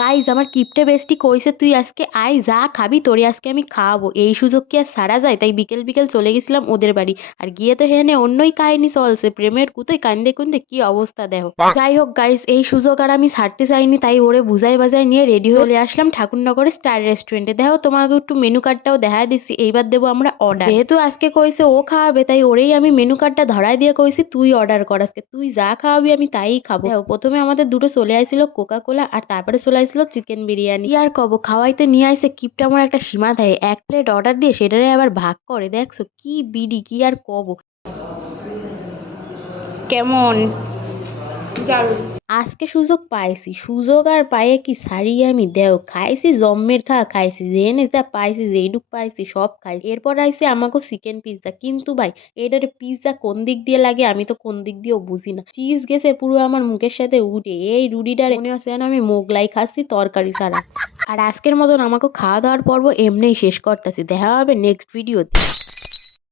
Guys আমার কিপটে বেস্টি কইছে তুই আজকে আয় যা খাবি তোরে আজকে আমি খাওয়াবো। এই সুযোগ কি আর সারা যায়? তাই বিকেল বিকেল চলে গেছিলাম ওদের বাড়ি। আর গিয়ে তো হেনে অন্যই কাহিনী চলছে, প্রেমের কুতোয় কান্দে কুন্দে কি অবস্থা দেখো। যাই হোক গাইজ, এই সুযোগ আর আমি ছাড়তে চাইনি, তাই ওরে বুঝাই বাজাই নিয়ে রেডি হয়ে চলে আসলাম ঠাকুরনগরের স্টার রেস্টুরেন্টে। দেখো তোমাকে একটু মেনু কার্ডটাও দেখা দিচ্ছি, এইবার দেবো আমরা অর্ডার। যেহেতু আজকে কইছে ও খাওয়াবে, তাই ওরেই আমি মেনু কার্ডটা ধরাই দিয়ে কইছি তুই অর্ডার কর, আজকে তুই যা খাওয়াবি আমি তাই খাবো। দেখো প্রথমে আমাদের দুটো চলে আসছিল কোকা কোলা, আর তারপরে চলে আসছিল চিকেন বিরিয়ানি। কি আর কব, খাওয়াইতে নিয়ে আইসে কিপটা আমার একটা সীমা থাকে, এক প্লেট অর্ডার দিয়ে সেটারে আবার ভাগ করে। দেখছো কি বিডি, কি আর কব। কেমন আজকে সুযোগ পাইছি, সুযোগ আর পাইয়ে কি সারিয়ে আমি দেও খাইছি, জম্মের খাইছি, জেনে যা পাইছি যেইটুক পাইছি সব খাইছি। এরপর আইছে আমাকে চিকেন পিৎজা, কিন্তু ভাই এটার পিৎজা কোন দিক দিয়ে লাগে আমি তো কোন দিক দিয়েও বুঝি না, চিজ গেছে পুরো আমার মুখের সাথে উঠে। এই রুটিটার মনে হচ্ছে যেন আমি মোগলাই খাচ্ছি তরকারি ছাড়া। আর আজকের মতন আমাকে খাওয়া দাওয়ার পর্ব এমনিই শেষ করতেছি, দেখা হবে নেক্সট ভিডিওতে।